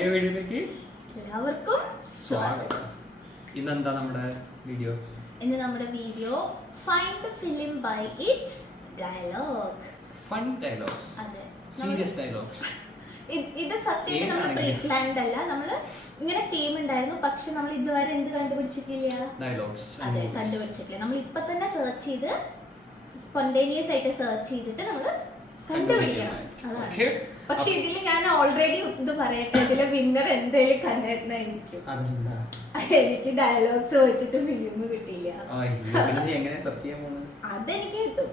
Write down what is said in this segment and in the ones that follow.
പുതിയ വീഡിയോയിലേക്ക് എല്ലാവർക്കും സ്വാഗതം. ഇന്നെന്താ നമ്മുടെ വീഡിയോ? ഇന്ന് നമ്മുടെ video find the film by its dialogue. Fun dialogues. അതെ, സീരിയസ് ഡയലോഗ്സ്. ഇത് സത്യം നമ്മൾ പ്രീ പ്ലാൻഡ് അല്ല. നമ്മൾ ഇങ്ങനെ തീം ഉണ്ടായിരുന്നു, പക്ഷെ നമ്മൾ ഇതുവരെ എന്ത് കണ്ടുപിടിച്ചിട്ടില്ല? ഡയലോഗ്സ്. അതെ, കണ്ടുപിടിച്ചിട്ടില്ല. നമ്മൾ ഇപ്പൊ തന്നെ സെർച്ച് ചെയ്ത് സ്പോണ്ടേനിയസ് ആയിട്ട് സെർച്ച് ചെയ്തിട്ട് നമ്മൾ കണ്ടുപിടിക്കണം. അതാണ്. പക്ഷെ ഇതില് ഞാൻ ഓൾറെഡി ഇത് പറയട്ടെ, ഇതിലെ വിന്നർ എന്തായാലും കണ്ടിട്ടുണ്ടായിരിക്കും. എനിക്ക് ഡയലോഗ്സ് വെച്ചിട്ട് ഫിലിം കിട്ടിയില്ല. അതെനിക്ക് കിട്ടും.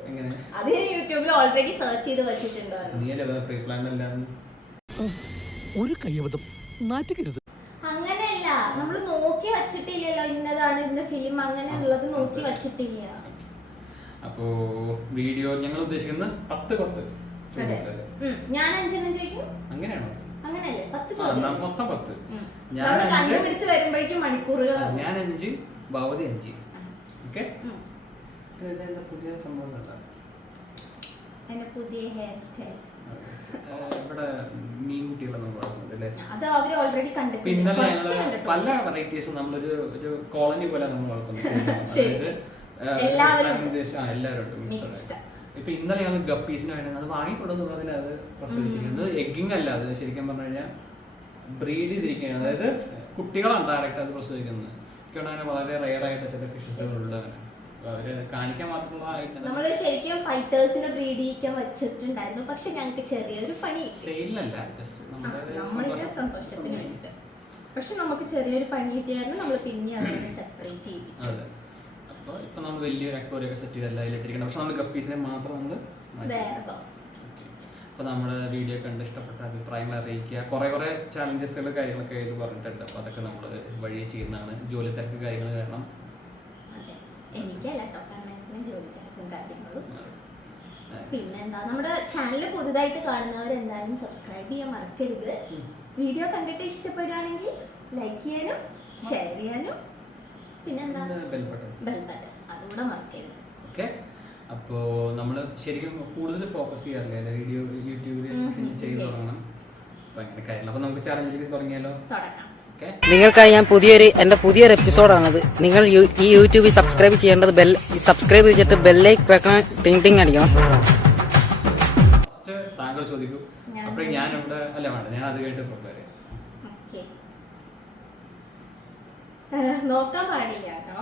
അത് ഞാൻ യൂട്യൂബിൽ ഓൾറെഡി സെർച്ച് ചെയ്ത് വെച്ചിട്ടുണ്ടായിരുന്നു. അങ്ങനെയല്ല, നമ്മള് നോക്കി വെച്ചിട്ടില്ലല്ലോ ഇന്നതാണ് ഇന്ന ഫിലിം, അങ്ങനെയുള്ളത് നോക്കി വെച്ചിട്ടില്ല. അപ്പോ വീഡിയോ ഞങ്ങൾ ഉദ്ദേശിക്കുന്നത് 10 ഞാൻ 5 ചോദിക്കും. അങ്ങനെയാണോ? അങ്ങനെയല്ലേ? 10 മൊത്തം 10. കണ്ടുപിടിച്ച് വരുമ്പോഴേക്കും മണിക്കൂറുകൾ. ഞാൻ 5, ഭവതി 5. ഓക്കെ. പുതിയ സംഭവം പുതിയ ഹെയർ സ്റ്റൈൽ ഇവിടെ മീൻകുട്ടികളൊന്നും വളർത്തുന്നുണ്ട്. അത് അവർ ഓൾറെഡി കണ്ടിട്ടുണ്ട്. ഇന്നലെ ഞങ്ങള് പല വെറൈറ്റീസും നമ്മളൊരു കോളനി പോലെ നമ്മൾ വളർത്തുന്നത്. എല്ലാവരും ഇപ്പൊ ഇന്നലെ ഞങ്ങൾ ഗപ്പീസിന് വേണ്ടി അത് വാങ്ങിക്കൊടുന്നുള്ളതിൽ അത് പ്രസവിച്ചിരിക്കുന്നത് എഗ്ഗിങ് അല്ല, അത് ശരിക്കും പറഞ്ഞു കഴിഞ്ഞാൽ ബ്രീഡ് ചെയ്തിരിക്കുകയാണ്. അതായത് കുട്ടികളാണ് ഡയറക്റ്റ് അത് പ്രസവിക്കുന്നത്. അങ്ങനെ വളരെ റെയർ ആയിട്ട് ചില ഫിഷസുകളുണ്ട്. അവര് കാണിക്കാൻ മാത്രമുള്ള നമ്മള് ശരിക്കും ഫൈറ്റേഴ്സിനെ ബ്രീഡ് ചെയ്യിക്കാൻ വെച്ചിട്ടുണ്ടായിരുന്നു, പക്ഷെ ഞങ്ങൾക്ക് ചെറിയൊരു പണി സെയിലല്ല, ജസ്റ്റ് നമ്മളുടെ സന്തോഷത്തിന് വേണ്ടിട്ട്. പക്ഷെ നമുക്ക് ചെറിയൊരു പണി കിട്ടിയായിരുന്നു, നമ്മൾ പിന്നെ അതിനെ സെപ്പറേറ്റ് ചെയ്യിപ്പിച്ചു. അപ്പോൾ ഇപ്പൊ നമ്മൾ വലിയൊരു അക്വേറിയം സെറ്റ് ചെയ്തല്ല അതിലിട്ടിരിക്കണം. പക്ഷെ നമ്മൾ ഗപ്പീസിനെ മാത്രം നമ്മൾ അപ്പോൾ നമ്മുടെ വീഡിയോ കണ്ട് ഇഷ്ടപ്പെട്ട അഭിപ്രായങ്ങൾ അറിയിക്കുക. കുറേ ചാലഞ്ചസുകൾ കാര്യങ്ങളൊക്കെ ഇത് പറഞ്ഞിട്ടുണ്ട്. അപ്പോൾ അതൊക്കെ നമ്മൾ വഴി ചെയ്യുന്നതാണ്. ജോലി തിരക്ക് കാര്യങ്ങൾ കാരണം എനിക്കല്ല കേട്ടോ, കാരണം ജോലി തിരക്കും കാര്യങ്ങളും. പിന്നെ എന്താ, നമ്മുടെ ചാനൽ പുതുതായിട്ട് കാണുന്നവരെന്തായാലും സബ്സ്ക്രൈബ് ചെയ്യാൻ മറക്കരുത്. വീഡിയോ കണ്ടിട്ട് ഇഷ്ടപ്പെടുകയാണെങ്കിൽ ലൈക്ക് ചെയ്യാനും ഷെയർ ചെയ്യാനും പിന്നെന്താ ബെൽ ബട്ടൺ അതുകൂടെ മറക്കരുത്. ഓക്കെ. അപ്പോൾ നമ്മൾ ശരിക്കും കൂടുതൽ ഫോക്കസ് ചെയ്യാറില്ല വീഡിയോ യൂട്യൂബിൽ ചെയ്ത് തുടങ്ങണം. അപ്പോൾ അങ്ങനെ കാര്യങ്ങൾ. അപ്പോൾ നമുക്ക് ചാലഞ്ചിലേക്ക് തുടങ്ങിയാലോ? തുടങ്ങാം. നിങ്ങൾക്കായി ഞാൻ എന്റെ പുതിയൊരു എപ്പിസോഡാണത്. നിങ്ങൾ ഈ യൂട്യൂബിൽ സബ്സ്ക്രൈബ് ചെയ്യേണ്ടത് സബ്സ്ക്രൈബ് ചെയ്തിട്ട് ബെല്ലൈക്ക് വെക്കണം, ടിങ് ടിങ് അടിക്കണം. താങ്കൾ ചോദിക്കൂ. അപ്പോൾ ഞാനിവിടെ അല്ല വേണ്ട, ഞാൻ അത് കേട്ട് പ്രിപ്പയർ ചെയ്യാം. നോക്കാൻ പാടില്ല കേട്ടോ.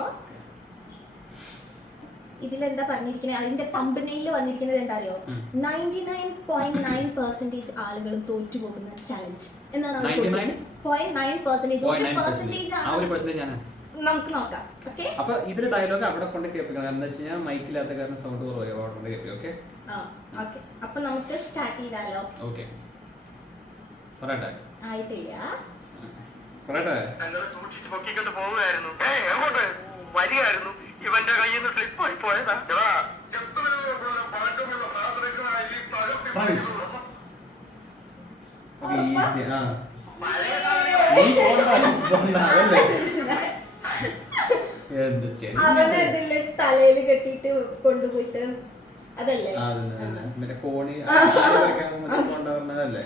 ഇതിലെന്താ പറഞ്ഞിരിക്കുന്നത്, അതിന്റെ തമ്പനെയിൽ വന്നിരിക്കുന്നത് എന്താ അറിയോ? 99.9% ആളുകളും തോറ്റുപോകുന്ന ചലഞ്ച് എന്നാണ്. 99.9% നമുക്ക് നോക്കാം. ഓക്കെ. അപ്പൊ ഇതിൽ ഡയലോഗ് അവിടെ കൊണ്ട് കേൾപ്പിക്കണം. എന്താ വെച്ച് കഴിഞ്ഞാൽ മൈക്കില്ലാത്ത കാരണം സൗണ്ട് കുറവായി അവിടെ കൊണ്ട് കേൾപ്പി. ഓക്കെ. അപ്പൊ നമുക്ക് സ്റ്റാർട്ട് ചെയ്താലോ? ഓക്കെ. പറയട്ടെ. ആയിട്ടില്ല. പറയട്ടെ. വരികയായിരുന്നു, ഇവന്റെ കയ്യിൽ നിന്ന് സ്ലിപ്പായി പോയതാ. അവനതില് തലയിൽ കെട്ടിട്ട് കൊണ്ടുപോയിട്ട് അതല്ലേ കോണി കൊണ്ടുവരുന്നതല്ലേ?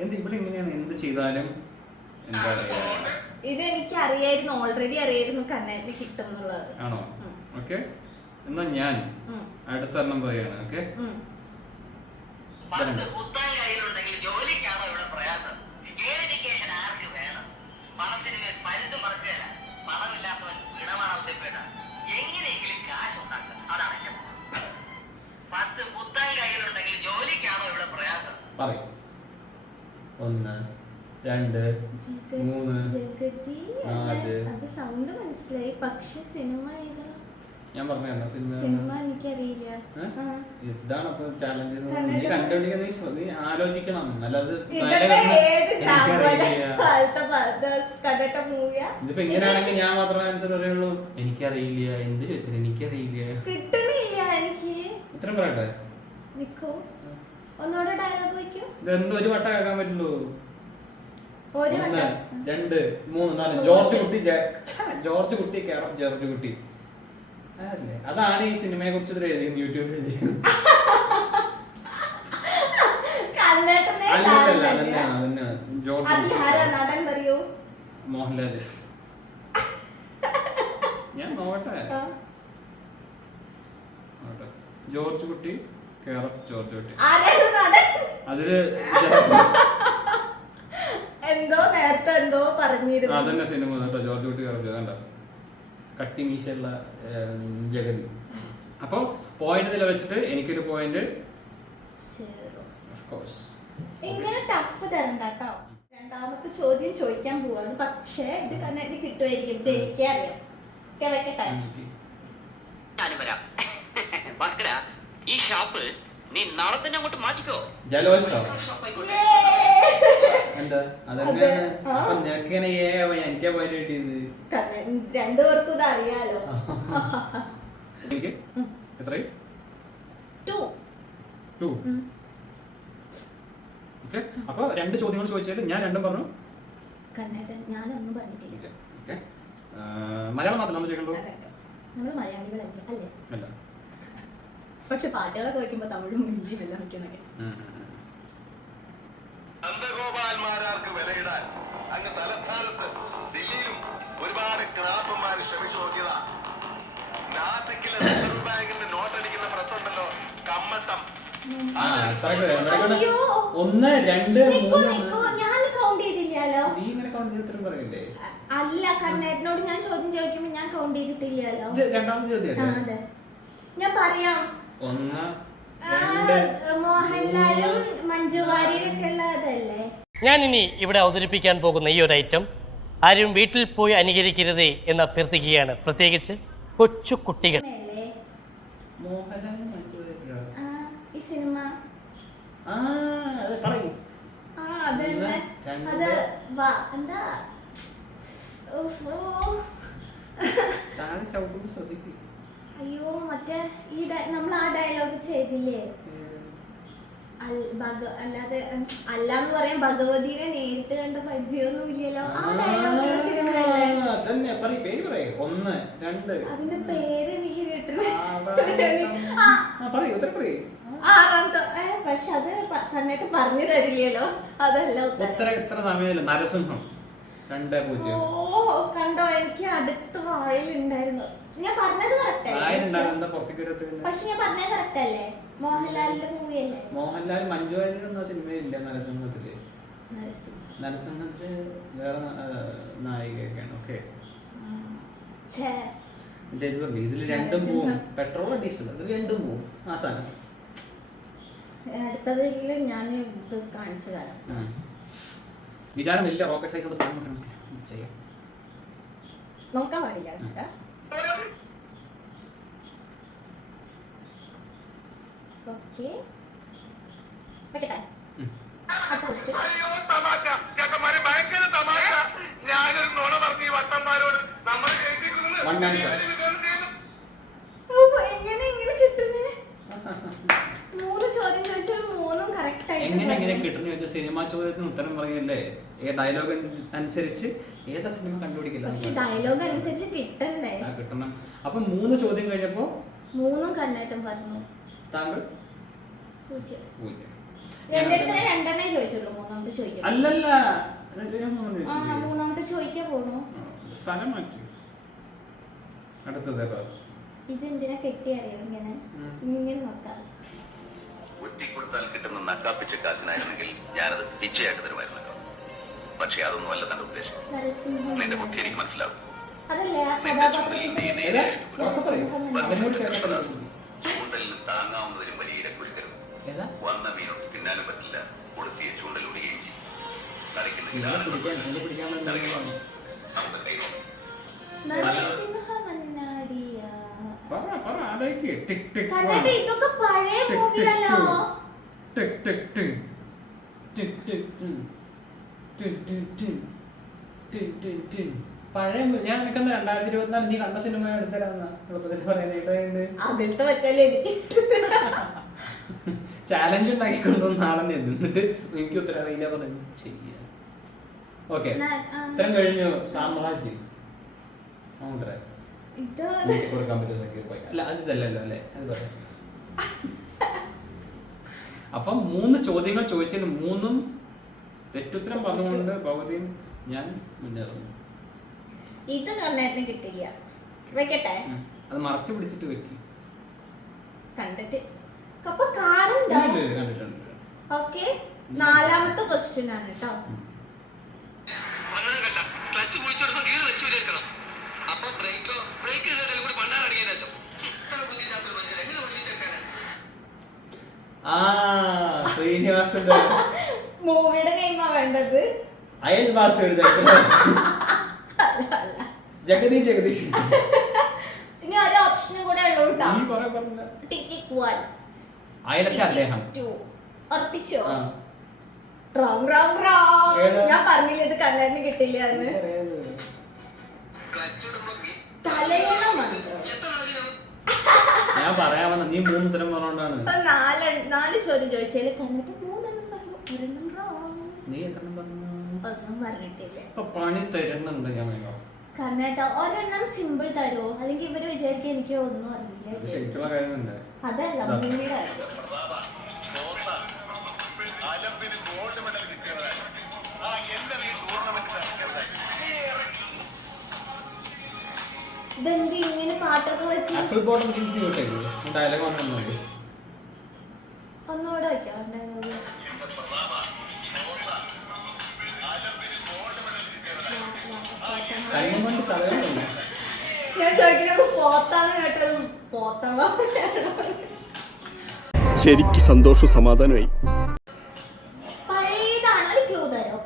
എന്ത് ഇവിടെ ഇങ്ങനെയാണ് എന്ത് ചെയ്താലും എന്താ പറയാ. ഇതെനിക്ക് അറിയായിരുന്നു, ഓൾറെഡി അറിയായിരുന്നു കണ്ണായിട്ട് കിട്ടും എന്നുള്ളത്. ആണോ? ഓക്കെ. എന്നാ ഞാൻ അടുത്തെണ്ണം പറയാണ്. ഓക്കെ. പറയും. 1 2 3 4 സൗണ്ട് മനസ്സിലായി, പക്ഷെ സിനിമ ഏതാ? ഞാൻ പറഞ്ഞു സിനിമ എനിക്കറിയില്ല. ഇതാണ് അപ്പൊ ചാലഞ്ച്. നീ കണ്ടുപിടിക്കുന്ന നീ ആലോചിക്കണം. അല്ലാതെ ഇതിപ്പോ ഇങ്ങനെയാണെങ്കിൽ ഞാൻ മാത്രമേ ആൻസർ അറിയുള്ളൂ. എനിക്കറിയില്ല. എന്ത് ചോദിച്ചാൽ എനിക്കറിയില്ല. കിട്ടുന്നില്ല എനിക്ക്. ഇത്രയും പറയട്ടെ. ഒന്നുകൂടെ ഡയലോഗ് വെക്കൂ. ഇതെന്തോ ഒരു വട്ടം കേൾക്കാൻ പറ്റുള്ളൂ. 1 2 3 4 ജോർജ് കുട്ടി കെയർ ഓഫ് ജോർജ് കുട്ടി. അതാണ് ഈ സിനിമയെ കുറിച്ച് യൂട്യൂബിൽ കണ്ണേട്ടനെ നടൻ പറയൂ. മോഹൻലാല്. ഞാൻ നോക്കട്ടെ. ജോർജ് കുട്ടി, കെയർ ഓഫ് ജോർജ് കുട്ടി. അതില് എന്തോ നേരത്തെ എന്തോ പറഞ്ഞിരുന്നു. അതന്നെ സിനിമ കേട്ടോ, ജോർജ് കുട്ടി, കെയർ ഓഫ് ജഗൻ. കട്ടി മീശയുള്ള ജഗൻ. അപ്പൊ പോയിന്റ് ഇതിൽ വെച്ചിട്ട് എനിക്കൊരു പോയിന്റ്. ഇങ്ങനെ ടഫ് തരണ്ട കേട്ടോ. രണ്ടാമത്തെ ചോദ്യം ചോദിക്കാൻ പോവാണ്, പക്ഷേ ഇത് കണ്ടിട്ട് കിട്ടുമായിരിക്കും. ഇത് എനിക്കറിയാം. വെക്കട്ടെ. ഈ ഷാപ്പ് നീ നാളെ തന്നെ അങ്ങോട്ട് മാറ്റിക്കോ. ജലോത്സവം. എന്താ അതെന്നെ എനിക്കാ പോയിന്റ് കിട്ടിയത്. രണ്ടുപേർക്കും ഇത് അറിയാലോ. എനിക്ക് എത്രയും 2. ഓക്കെ. അപ്പൊ 2 ചോദ്യങ്ങൾ ചോദിച്ചാൽ ഞാൻ 2 പറഞ്ഞു. കന്നഡൻ ഞാനൊന്നും പറഞ്ഞിട്ടില്ല. മലയാളം മാത്രം നമ്മൾ ചോദിക്കണ്ടോ? നമ്മൾ മലയാളികളല്ലേ അല്ലേ? അല്ല, പക്ഷെ പാട്ടുകളൊക്കെ വയ്ക്കുമ്പോ തമിഴും ഹിന്ദിയും എല്ലാം വയ്ക്കുന്നൊക്കെ. നന്ദഗോപാൽമാരാർക്ക് വിലയിടാൻ അങ്ങ് തലസ്ഥാനത്ത് ദില്ലിയിലും ഒരുപാട് ക്രാപ്പന്മാര് ശ്രമിച്ചു നോക്കിയതാ. നാസിക്കിലെ റിസർവ് ബാങ്കിന്റെ നോട്ടടിക്കുന്ന പ്രശ്നമുണ്ടല്ലോ, കമ്മട്ടം. 1, 2, 3. ഞാൻ കൗണ്ട് ചെയ്തില്ലല്ലോ. നീ ഇങ്ങനെ കൗണ്ട് ചെയ്തിട്ടും പറയല്ലേ? അല്ല, കണ്ണേട്ടനോട് ഞാൻ ചോദ്യം ചോദിക്കുമ്പോ ഞാൻ കൗണ്ട് ചെയ്തിട്ടില്ലല്ലോ. രണ്ടാമത്തെ ചോദ്യം അതെ, ഞാൻ പറയാം. 1, 2. മോഹൻലാലും മഞ്ജു വാര്യരൊക്കെ ഉള്ളതല്ലേ? ഞാൻ ഇനി ഇവിടെ അവതരിപ്പിക്കാൻ പോകുന്ന ഈ ഒരു ഐറ്റം ആരും വീട്ടിൽ പോയി അനുകരിക്കരുതേ എന്ന് അഭ്യർത്ഥിക്കുകയാണ്, പ്രത്യേകിച്ച് കൊച്ചു കുട്ടികൾ. മോഹൻലാലും മഞ്ജു വാര്യരോ? ഈ സിനിമ അത് പറയൂ. അതന്നെ. അത് എന്താ ശ്രദ്ധിക്കും. അയ്യോ, മറ്റേ ഈ നമ്മൾ ആ ഡയലോഗ് ചെയ്തില്ലേ? അല്ലാതെ അല്ലാന്ന് പറയാൻ ഭഗവതിനെ നേരിട്ട് കണ്ട പരിചയമൊന്നും ഇല്ലല്ലോ. ആ ഡയലോഗ് സിനിമയല്ലേ? അതിന്റെ പേര് എനിക്ക് കേട്ടില്ല. പക്ഷെ അത് കണ്ടിട്ട് പറഞ്ഞു തരില്ലല്ലോ. അതല്ല എത്ര സമയമില്ല. നരസിംഹം 2-0. ഓ കണ്ടോ, എനിക്ക് അടുത്ത് വായിലുണ്ടായിരുന്നു. ഞാൻ പറഞ്ഞത് കറക്റ്റ് അല്ലേ? പക്ഷെ ഞാൻ പറഞ്ഞത് കറക്റ്റ് അല്ലേ? മോഹൻലാലിന്റെ മൂവി അല്ലേ? മോഹൻലാൽ മഞ്ജു വാര്യരൊന്നും സിനിമയില്ല. നരസിംഹത്തില് വേറെ നായികയൊക്കെയാണ്. ഓക്കെ, ഇതില് 2 പോവും. പെട്രോൾ ഡീസൽ അത് 2 പോവും. ആ സാധനം അടുത്തതിൽ ഞാൻ ഇത് കാണിച്ചു തരാം. വിചാരം വലിയ റോക്കറ്റ് സൈസുള്ള സാധനം ചെയ്യാം. നോക്കാൻ പാടില്ല. ഓക്കെ, അയ്യോ തമാശ, ചേട്ടന്മാരെ ഭയങ്കര തമാശ. ഞാനൊരു നുണ പറഞ്ഞു ഈ വട്ടന്മാരോട്. നമ്മൾ എങ്ങനെ കിട്ടുന്നേ? 3 ചോദ്യം ചോദിച്ചാൽ 3ഉം കറക്റ്റ് ആയിട്ട്. എങ്ങനെ കിട്ടുന്ന ചോദിച്ചാൽ സിനിമ ചോദ്യത്തിന് ഉത്തരം പറയല്ലേ? ഡയലോഗ് അനുസരിച്ച് ഏതാ സിനിമ കണ്ടുപിടിക്കില്ല. പക്ഷെ ഡയലോഗ് അനുസരിച്ച് കിട്ടണ്ടേ? കിട്ടണം. അപ്പൊ 3 ചോദ്യം കഴിഞ്ഞപ്പോ 3ഉം കണ്ണേട്ടം പറഞ്ഞു. താങ്കൾ 0. 0. എന്റെ അടുത്ത് 2 ചോദിച്ചുള്ളൂ. മൂന്നാമത്തെ ചോദിക്കാം. അല്ലല്ല, മൂന്നാമത്തെ ചോദിക്കാൻ പോണു. സ്ഥലം മാറ്റി. അടുത്തത് ഇതെന്തിനാ കെട്ടി അറിയാം? ഇങ്ങനെ നോക്കാം. ഒറ്റിക്കൊടുത്താൽ കിട്ടുന്ന നക്കാപ്പിച്ച കാശിനായിരുന്നെങ്കിൽ ഞാനത് പിച്ചയായിട്ട് തരുമായിരുന്നല്ലോ. പക്ഷെ അതൊന്നും അല്ല തന്റെ ഉദ്ദേശം. നിന്റെ ബുദ്ധി എനിക്ക് മനസ്സിലാവും. അതല്ലേ ആ ചൂണ്ടലിൽ താങ്ങാവുന്നതിലും വലിയ ഇരക്കുരുക്കരുത്. വന്ന മീനൊട്ട് പിന്നാലും പറ്റില്ല. കൊടുത്തിയ ചൂണ്ടൽ ഒടുകയും ചെയ്യും. ഇതൊക്കെ പഴയ മൂവിയല്ലോ. പഴയ ഞാൻ നിനക്കെന്താ 2024 നീ കണ്ട സിനിമ എടുത്തരാന്ന അതിലത്തെ വെച്ചാലേ ചാലഞ്ച് ഉണ്ടാക്കിക്കൊണ്ടുവന്ന ആളെന്നെ എന്നിട്ട് എനിക്ക് ഉത്തരം അറിയില്ല പറഞ്ഞു ചെയ്യാം. ഓക്കെ, ഇത്രയും കഴിഞ്ഞു. സാമ്രാജ്യം കൊടുക്കാൻ പറ്റുമോ? സക്കീർ ഭായ്? അല്ല, അത് ഇതല്ലല്ലോ അല്ലേ? അത് പറയാം. അപ്പം 3 ചോദ്യങ്ങൾ ചോദിച്ചതിന് 3ഉം തെറ്റുത്തരം പറഞ്ഞുകൊണ്ട് ഭഗവതിയും ഞാൻ മുന്നേറുന്നു. ഇത് കണ്ണേട്ടന് കിട്ടില്ല. വെക്കട്ടെ, അത് മറച്ചു പിടിച്ചിട്ട് വെക്കും. കണ്ടിട്ട് അപ്പൊ കാണുന്നുണ്ടോ? കണ്ടിട്ടുണ്ട്. ഓക്കെ, 4ാമത്തെ ക്വസ്റ്റ്യൻ ആണ് കേട്ടോ. അങ്ങനെ കേട്ട ക്ലച്ച് കുഴിച്ചെടുത്ത് ഗിയർ വെച്ച് വരേക്കണം. അപ്പൊ ബ്രേക്ക് കൂടി പണ്ടാൻ അടിക്കാൻ ശേഷം ഇത്ര ബുദ്ധിശാസ്ത്ര മനുഷ്യൻ എങ്ങനെ ഓടിച്ചേക്കാനാ? ശ്രീനിവാസന്റെ മൂവിയുടെ നെയിമാ വേണ്ടത്. അയൽവാസി ഒരു ജഗദീഷ്. ഇനി ഒരു ഓപ്ഷനും കൂടെ ഉള്ളൂ കേട്ടോ. നീ പറഞ്ഞ ടിക് ടിക് 1 അയലത്തെ അദ്ദേഹം. 2 ഉറപ്പിച്ചോ? ആ. റോങ്. ഏതാ? ഞാൻ പറഞ്ഞില്ല ഇത് കണ്ണേട്ടന് കിട്ടില്ല എന്ന്. ക്ലച്ച് ഇടുമ്പോ തലയോണം വന്നു. എത്ര പ്രാവശ്യം ഞാൻ പറയാൻ വന്ന നീ 3 ഉത്തരം പറഞ്ഞോണ്ടാണ്. അപ്പൊ 4 ചോദ്യം ചോദിച്ചാല് കണ്ണേട്ടൻ 3 പറഞ്ഞു. 1 റോങ്. നീ എത്ര പറഞ്ഞു? ഒന്നും പറഞ്ഞിട്ടില്ല. ഇപ്പൊ പണി തരുന്നുണ്ട് ഞാൻ. കണ്ണേട്ട ഒരെണ്ണം സിമ്പിൾ തരുമോ? അല്ലെങ്കിൽ ഇവര് വിചാരിക്കും എനിക്ക് ഒന്നും അറിയില്ല. ശരിക്കുള്ള കാര്യമുണ്ട്. അതല്ല മൂവിയുടെ അലമ്പിന് ഗോൾഡ് മെഡൽ കിട്ടിയവരാണ്. എന്റെ ഈ ടൂർണമെന്റ് ഇതെന്ത് ഇങ്ങനെ പാട്ടൊക്കെ വെച്ച് ആപ്പിൾ ബോട്ടം ജീൻസ് കിട്ടേക്ക് ഡയലോഗ് വന്നിട്ടുണ്ട്. ഒന്നുകൂടെ വെക്കാം. കൈമ കൊണ്ട് തലയുണ്ടോ? ഞാൻ ചോദിക്കുന്നത് പോത്താന്ന് കേട്ടത് പോത്തവ. ശരിക്ക് സന്തോഷവും സമാധാനമായി. പഴയതാണ്. ഒരു ക്ലൂ തരോ?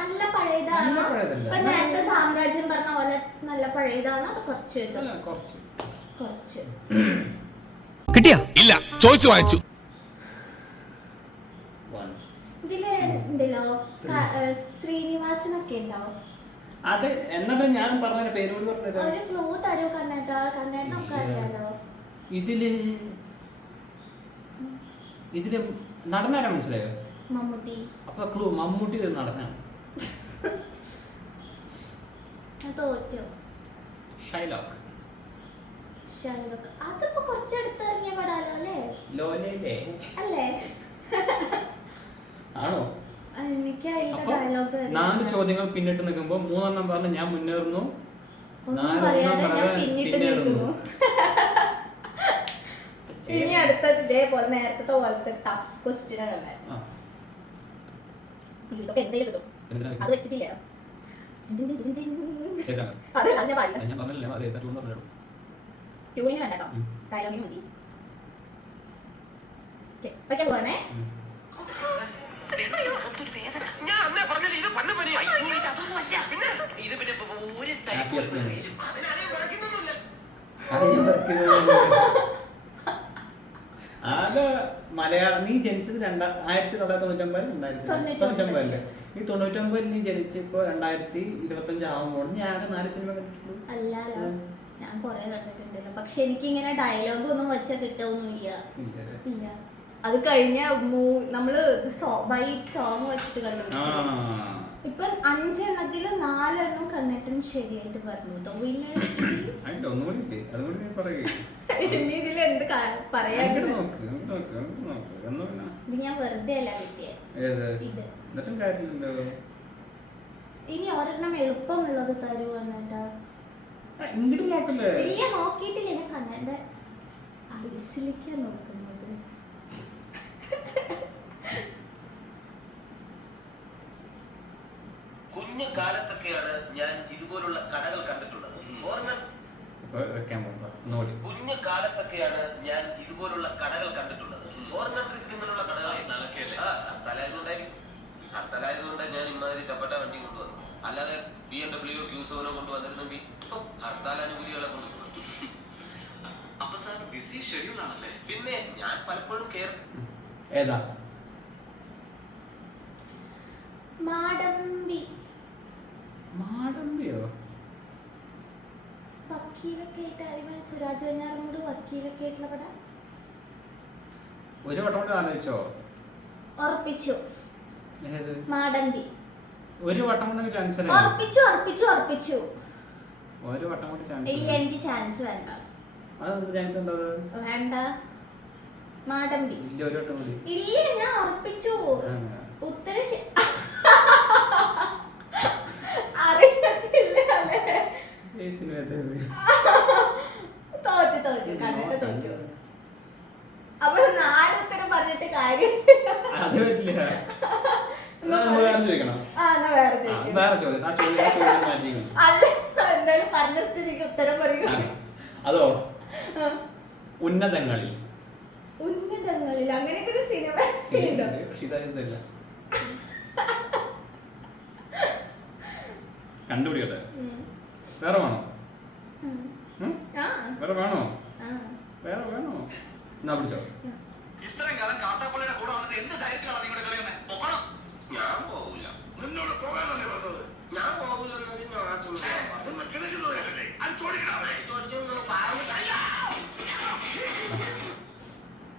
നല്ല പഴയതാണോ? നല്ല പഴയതല്ല. ഇപ്പൊ നേരത്തെ സാമ്രാജ്യം പറഞ്ഞ പോലെ നല്ല പഴയതാണോ? അത് കുറച്ച് അല്ല, കുറച്ച്. കിട്ടിയാ? ഇല്ല, ചോദിച്ചു വാങ്ങിച്ചു. ഇതില് ഉണ്ടല്ലോ ശ്രീനിവാസനൊക്കെ ഉണ്ടാവും. അത് എന്നാ ഞാൻ പറഞ്ഞ പേരോട് പറഞ്ഞത്. ഒരു ക്ലൂ തരോ കണ്ണേട്ടാ? കണ്ണേട്ടനൊക്കെ അറിയാലോ. ഇതില് നടനാരാ മനസ്സിലായോ? മമ്മൂട്ടി. അപ്പൊ ക്ലൂ മമ്മൂട്ടി ഇത് നടനാണ്. തോറ്റോ? ഷൈലോക്ക്. അതിപ്പോ കുറച്ചെടുത്ത് ഇറങ്ങിയ പടാലോ അല്ലേ? ലോലയിലെ അല്ലേ? ആണോ? എനിക്ക് അതിന്റെ അപ്പൊ ഡയലോഗ് 4 ചോദ്യങ്ങൾ പിന്നിട്ട് നിൽക്കുമ്പോ 3 പറഞ്ഞ് ഞാൻ മുന്നേറുന്നു. ഒന്നും പറയാതെ ഞാൻ പിന്നിട്ട് നിൽക്കുന്നു. ഇനി അടുത്തത് ഇതേപോലെ നേരത്തെ പോലത്തെ ടഫ് ക്വസ്റ്റ്യൻ ആണ്. ഇതൊക്കെ എന്തെങ്കിലും കിട്ടും. അത് വെച്ചിട്ടില്ല. അതല്ല ഞാൻ പാടില്ല. ഞാൻ പറഞ്ഞില്ല അതെ ട്യൂണിന് വേണ്ട കേട്ടോ, ഡയലോഗിന് മതി. വെക്കാൻ പോകണേ. ഞാൻ അന്നേ പറഞ്ഞത് ഇത് പണ്ട് പനിയാ. പിന്നെ ഇത് പിന്നെ ഒരു ആകെ മലയാളം. നീ ജനിച്ചത് 1999 അല്ലേ? ഈ 99 നീ ജനിച്ചപ്പോ 2025 ആവുമ്പോൾ നീ ആകെ 4 സിനിമ കണ്ടിട്ടുള്ളൂ. അല്ലല്ലോ, ഞാൻ കൊറേ കണ്ടിട്ടുണ്ടല്ലോ. പക്ഷെ എനിക്ക് ഇങ്ങനെ ഡയലോഗ് ഒന്നും വെച്ചാൽ കിട്ടൊന്നുമില്ല. ഇല്ല, അത് കഴിഞ്ഞ നമ്മള് ബൈറ്റ് സോങ് വെച്ചിട്ട് കണ്ടു. ഇപ്പൊ 5 എണ്ണത്തില് 4 എണ്ണം കണ്ണേട്ടൻ ശരിയായിട്ട് പറഞ്ഞു. ഇനി ഇതിൽ എന്ത് പറയാൻ? ഇത് ഞാൻ വെറുതെ അല്ല കിട്ടിയത്. ഇനി ഒരെണ്ണം എളുപ്പമുള്ളത് തരുവാണ്. ഇല്ല, നോക്കിയിട്ടില്ല. ഞാൻ കണ്ണന്റെ ഐസിലേക്ക് നോക്കുന്നത്. കുഞ്ഞു കാലത്തൊക്കെയാണ് ഞാൻ ഇതുപോലുള്ള കടകൾ കണ്ടിട്ടുള്ളത്. കുഞ്ഞു കാലത്തൊക്കെയാണ് ഞാൻ ഇതുപോലുള്ള കടകൾ കണ്ടിട്ടുള്ളത്. ഫോറിനർ ഡ്രസ്സിലുള്ള കടകളായി. ഹർത്താലായതുകൊണ്ട് ഞാൻ ഇമാതിരി ചപ്പട്ട വണ്ടി കൊണ്ടുവന്നു. അല്ലാതെ BMW ക്യൂസോനോ കൊണ്ടുവന്നിരുന്നെങ്കിൽ ഹർത്താലാനുകൂലികളെ കൊണ്ടുവന്നു. അപ്പൊ സാർ ബിസി ഷെഡ്യൂൾ ആണല്ലേ? പിന്നെ ഞാൻ പലപ്പോഴും ഏതാ? മാടമ്പിയോ? വക്കീലൊക്കെ ആയിട്ട് സുരാജ് വെഞ്ഞാറമൂട് വക്കീലൊക്കെ ആയിട്ടുള്ള പടം. ഒരു വട്ടം കൂടി ആലോചിച്ചോ? ഉറപ്പിച്ചു. മാടമ്പി. ഒരു വട്ടം കൂടി ചാൻസ് ഉറപ്പിച്ചു. ഒരു വട്ടം കൂടി ചാൻസ് ഇല്ല, എനിക്ക് ചാൻസ് വേണ്ട. അതെന്ത് ചാൻസ് ഉണ്ടോ? വേണ്ട. മാടമ്പി. ഇല്ല, ഒരു വട്ടം മതി. ഇല്ല, ഞാൻ ഉറപ്പിച്ചു. ഉത്തരം അറിയത്തില്ല. തോറ്റു കണ്ടിട്ട് തോറ്റു. അപ്പൊ 4 ഉത്തരം പറഞ്ഞിട്ട് കാര്യം. അത് പറ്റില്ല. വേറെ ചോദിക്കണം. എന്നാ വേറെ ചോദിക്കും. വേറെ ചോദ്യം. ആ ചോദ്യം മാറ്റിക്കണം. അല്ല, എന്തായാലും പറഞ്ഞ സ്ഥിതിക്ക് ഉത്തരം പറയും. അതോ ഉന്നതങ്ങളിൽ. ഉന്നതങ്ങളിൽ അങ്ങനെയൊക്കെ ഒരു സിനിമ പക്ഷെ ഇതായിരുന്നില്ല. കണ്ടുപിടിക്കട്ടെ. വേറെ വേണോ? വേറെ വേണോ? വേറെ വേണോ? എന്നാ പിടിച്ചോ. ഇത്രയും കാലം കാട്ടാപ്പള്ളിയുടെ കൂടെ വന്നിട്ട് എന്ത് ധൈര്യത്തിലാണ് നിങ്ങളുടെ കളിയുന്നത്? പോകണം. ഞാൻ പോവില്ല. നിന്നോട് പോകാനല്ലേ പറഞ്ഞത്? ഞാൻ പോകില്ല.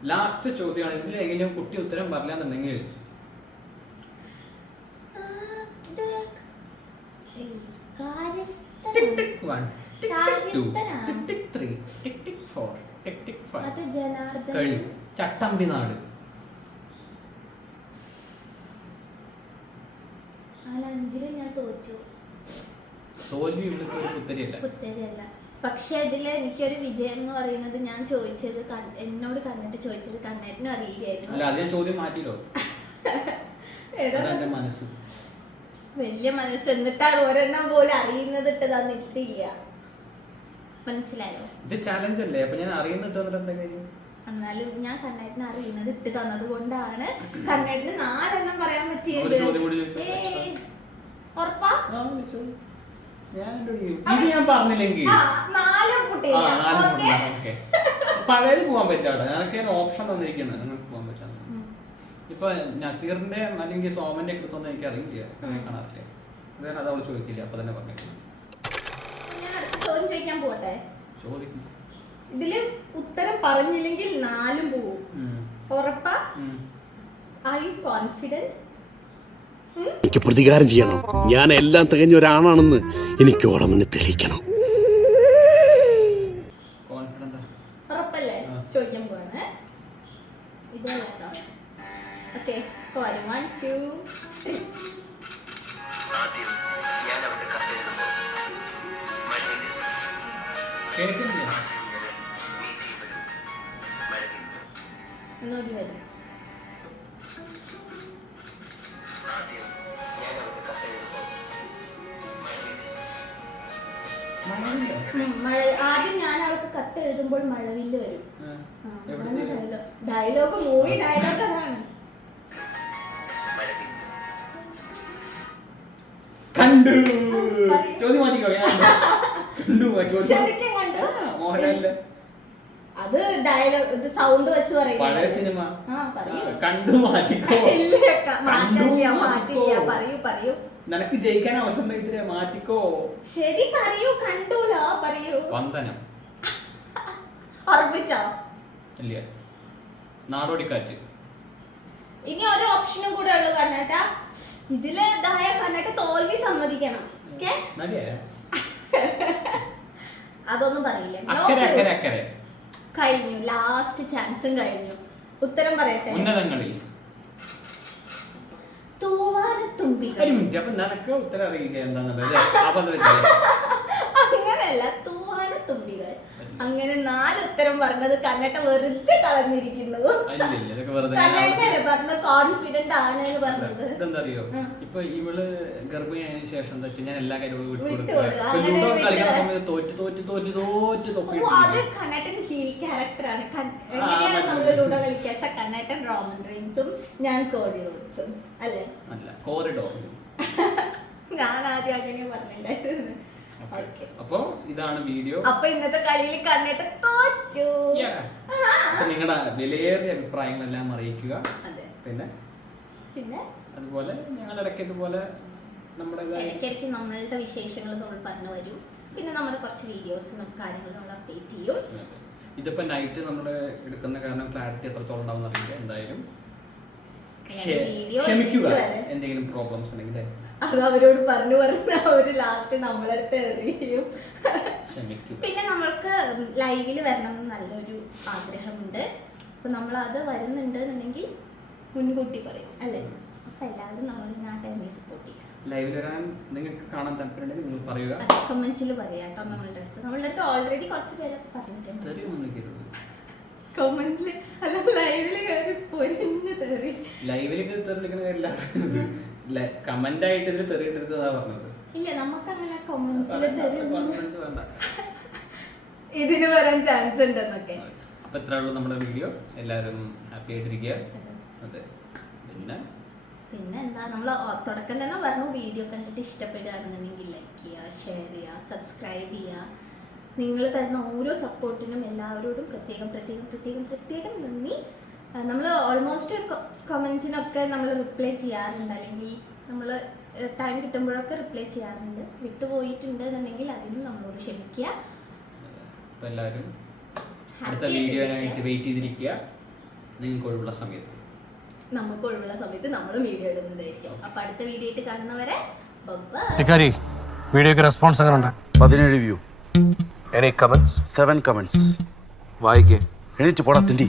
ലാസ്റ്റ് ചോദ്യമാണ്. ഇതിലെങ്കിലും കുട്ടി ഉത്തരം പറഞ്ഞെന്നുണ്ടെങ്കിൽ ചട്ടമ്പിനാട്. ഞാൻ തോറ്റു. തോൽവി ഇവിടുത്തെ ഒരു കുത്തരിയല്ല. പക്ഷെ ഇതില് എനിക്കൊരു വിജയം എന്ന് പറയുന്നത് ഞാൻ ചോദിച്ചത് എന്നോട് കണ്ടിട്ട് ചോദിച്ചത് കണ്ണേട്ടനും അറിയുകയായിരുന്നു. അല്ല, അത് ഞാൻ ചോദ്യം മാറ്റില്ലോ. എന്റെ മനസ്സ് വലിയ മനസ്സ്, എന്നിട്ടാണ് ഒരെണ്ണം പോലും അറിയുന്നത് ഇട്ട് തന്നിട്ടില്ല. മനസ്സിലായോ? ഇത് ചാലഞ്ച് അല്ലേ? അപ്പൊ ഞാൻ അറിയുന്നിട്ട് എന്താ കാര്യം? എന്നാലും ഞാൻ കണ്ണേട്ടന് അറിയുന്നത് ഇട്ട് തന്നത് കൊണ്ടാണ് കണ്ണേട്ടന് 4 എണ്ണം പറയാൻ പറ്റിയത്. ഉറപ്പാ? ഇത് ഞാൻ പറഞ്ഞില്ലെങ്കിൽ പഴയത് പോകാൻ പറ്റാണ്. ഞങ്ങൾക്ക് ഓപ്ഷൻ തന്നിരിക്കുന്നത് നിങ്ങൾക്ക് പോകാൻ പറ്റാന്ന്. ഇപ്പൊ നസീറിന്റെ അല്ലെങ്കിൽ സോമന്റെ ഒക്കെ അടുത്തൊന്നും എനിക്ക് അറിയില്ല, കാണാറില്ല. വേറെ അത് അവള് ചോദിക്കില്ല. അപ്പൊ തന്നെ പറഞ്ഞു. ചോദ്യം ചോദിക്കാൻ പോട്ടെ. ചോദിക്കും. ഇതില് ഉത്തരം പറഞ്ഞില്ലെങ്കിൽ 4 പോവും. ഉറപ്പാ? Are you confident? എനിക്ക് പ്രതികാരം ചെയ്യണം. ഞാൻ എല്ലാം തികഞ്ഞ ഒരാളാണെന്ന് എനിക്ക് ഓളമെന്ന് തെളിയിക്കണം. ഉറപ്പല്ലേ? ചോദിക്കാൻ പോവാണ്. ഇതല്ല കേട്ടോ. ഓക്കെ, 1 2 3. ആദ്യം ഞാൻ അവിടെ കത്തെഴുതുമ്പോൾ ഒന്നുകൂടി വരും. ആദ്യം ഞാൻ അവൾക്ക് കത്ത് എഴുതുമ്പോൾ മഴവില്ല് വരും. ഡയലോഗ്, മൂവി ഡയലോഗ് അതാണ്. കണ്ടു. ചോദ്യം മാറ്റിക്കോ. ശരിക്കും കണ്ടു. അത് ഡയലോഗ്, ഇത് സൗണ്ട് വെച്ച് പറയും. പഴയ സിനിമ. കണ്ടു. മാറ്റിക്കോ. മാറ്റില്ല. പറയൂ. നിനക്ക് ജയിക്കാൻ അവസരം ഇത്തിരി മാറ്റിക്കോ. ശരി, പറയൂ. കണ്ടൂലോ, പറയൂ. വന്ദനം. ഉറപ്പിച്ചോ? ഇല്ല. നാടോടിക്കാറ്റ്. ഇനി ഒരു ഓപ്ഷനും കൂടെ ഉള്ളു കണ്ണേട്ടാ. ഇതില് കണ്ണേട്ട തോൽവി സമ്മതിക്കണം. അതൊന്നും പറയില്ല. കഴിഞ്ഞു. ലാസ്റ്റ് ചാൻസും കഴിഞ്ഞു. ഉത്തരം പറയട്ടെ. ഉന്നതങ്ങളിൽ. തൂവാനത്തുമ്പികൾ. ഒരു മിനിറ്റ്. അപ്പൊ നിനക്ക് ഉത്തരം അറിയില്ല എന്താന്നുള്ളത്? അങ്ങനെയല്ല, തൂവാനത്തുമ്പികൾ. അങ്ങനെ 4 ഉത്തരം പറഞ്ഞത് കണ്ണേട്ട വെറുതെ കളഞ്ഞിരിക്കുന്നു. കണ്ണേട്ടല്ലേ പറഞ്ഞ കോൺഫിഡന്റ് ആണ് പറഞ്ഞത്. ഇതെന്താ അറിയോ? ഇപ്പൊ ഇവള് ഗർഭിണിയായതിനു ശേഷം എന്താ വെച്ചാൽ ഞാൻ എല്ലാ കാര്യങ്ങളും വിട്ടുകൊടുക്കുക. കളിക്കുന്ന സമയത്ത് തോറ്റ്. അത് കണ്ണേട്ടൻ ഹീൽ ക്യാരക്ടറാണ്. എങ്ങനെയാണ് നമ്മള് ലൂഡോ കളിക്കാച്ച കണ്ണേട്ടൻ റോമൻ റെയിൻസും ഞാൻ കോഡി റോഡ്സും അല്ലേ? അല്ല, കോറിഡോർ. ഞാൻ ആദ്യം അങ്ങനെ പറഞ്ഞിട്ടുണ്ടായിരുന്നു. അപ്പൊ ഇതാണ് വീഡിയോ. അപ്പൊ ഇന്നത്തെ കളിയിൽ കണ്ണേട്ട തോറ്റു. നിങ്ങളുടെ വിലയേറിയ അഭിപ്രായങ്ങളെല്ലാം അറിയിക്കുക. പിന്നെ അതുപോലെ ഞങ്ങൾ ഇടയ്ക്ക് ഇതുപോലെ ഇടയ്ക്കിടയ്ക്ക് നമ്മളുടെ വിശേഷങ്ങൾ നമ്മൾ പറഞ്ഞു വരും. പിന്നെ നമ്മുടെ കുറച്ച് വീഡിയോസ് കാര്യങ്ങൾ നമ്മൾ അപ്ഡേറ്റ് ചെയ്യും. ഇതിപ്പോ നൈറ്റ് നമ്മൾ എടുക്കുന്ന കാരണം ക്ലാരിറ്റി എത്രത്തോളം ഉണ്ടാവും അറിയില്ല. എന്തായാലും ക്ഷമിക്കുക എന്തെങ്കിലും പ്രോബ്ലംസ് ഉണ്ടെങ്കിൽ. അത് അവരോട് പറഞ്ഞു അവര് ലാസ്റ്റ് നമ്മളടുത്ത് എറിയും. പിന്നെ നമ്മൾക്ക് ലൈവില് വരണം എന്ന് നല്ലൊരു ആഗ്രഹമുണ്ട്. അപ്പോൾ നമ്മളത് വരുന്നുണ്ട് എന്നുണ്ടെങ്കിൽ മുൻകൂട്ടി പറയും അല്ലേ? അപ്പോൾ എല്ലാവരും നമ്മളിങ്ങനെ ആ ടൈമിൽ സപ്പോർട്ട് ചെയ്യുക. ലൈവിൽ വരാൻ നിങ്ങൾക്ക് കാണാൻ താല്പര്യമുണ്ടെങ്കിൽ നിങ്ങൾ പറയുക, കമന്റിൽ പറയാം കേട്ടോ. നമ്മളുടെ അടുത്ത് ഓൾറെഡി കുറച്ച് പേര് പറഞ്ഞിട്ടുണ്ട്. തെറിയൊന്നും വിളിക്കരുത്. കമന്റിൽ അല്ല ലൈവില് കയറി പൊരിഞ്ഞ് തെറി. ലൈവിലേക്ക് തെറിക്കുന്ന കാര്യമില്ല, കമന്റ് ആയിട്ട് ഇതിൽ തെറിയിട്ടെടുത്തതാ പറഞ്ഞത്. ഇല്ല, നമുക്കങ്ങനെ കമന്റ്സിൽ തെറി വേണ്ട. ഇതിന് വരാൻ ചാൻസ് ഉണ്ടെന്നൊക്കെ. അപ്പൊ ഇത്രേ ഉള്ളൂ നമ്മുടെ വീഡിയോ. എല്ലാവരും ഹാപ്പി ആയിട്ടിരിക്കുക. അതെ, പിന്നെ എന്താ, നമ്മൾ തുടക്കം തന്നെ പറഞ്ഞു, വീഡിയോ കണ്ടിട്ട് ഇഷ്ടപ്പെടുകയാണെന്നുണ്ടെങ്കിൽ ലൈക്ക് ചെയ്യുക, ഷെയർ ചെയ്യുക, സബ്സ്ക്രൈബ് ചെയ്യുക. നിങ്ങൾ തരുന്ന ഓരോ സപ്പോർട്ടിനും എല്ലാവരോടും പ്രത്യേകം നന്ദി. നമ്മൾ ഓൾമോസ്റ്റ് കമൻസിനൊക്കെ നമ്മൾ റിപ്ലൈ ചെയ്യാറുണ്ട്, അല്ലെങ്കിൽ നമ്മൾ ടൈം കിട്ടുമ്പോഴൊക്കെ റിപ്ലൈ ചെയ്യാറുണ്ട്. വിട്ടുപോയിട്ടുണ്ട് എന്നുണ്ടെങ്കിൽ അതിനും നമ്മളോട് ക്ഷമിക്കുക. അപ്പോൾ എല്ലാവരും അടുത്ത വീഡിയോനായിട്ട് വെയിറ്റ് ചെയ്തിരിക്കുക. നിങ്ങൾക്ക് ഒഴിവുള്ള സമയത്ത്, നമുക്ക് ഒഴിവുള്ള സമയത്ത് നമ്മൾ വീഡിയോ ഇടുന്നതായിരിക്കും. അപ്പോൾ അടുത്ത വീഡിയോ ആയിട്ട് കാണുന്നവരെ ടിക്കാരി, വീഡിയോക്ക് റെസ്പോൺസ് എങ്ങനെയുണ്ട്? 17 വ്യൂ, എനി കമന്റ്സ്? 7 കമന്റ്സ്. വായിക്കേ എണീറ്റ് പോടാ തിണ്ടി.